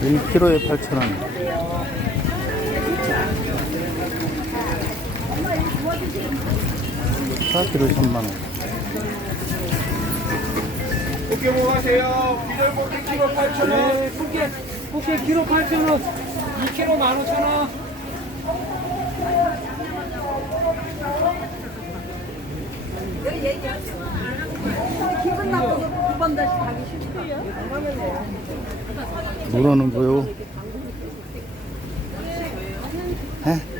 1kg에 8,000원. 사키로 3만원. 꽃게 먹으세요. 비둘고 1kg 8,000원. 꽃게, 꽃게 kg 8,000원. 2kg 15,000원. 기분 나쁘게 번 다시 가기 싫어요. 뭐라는 거요? 에?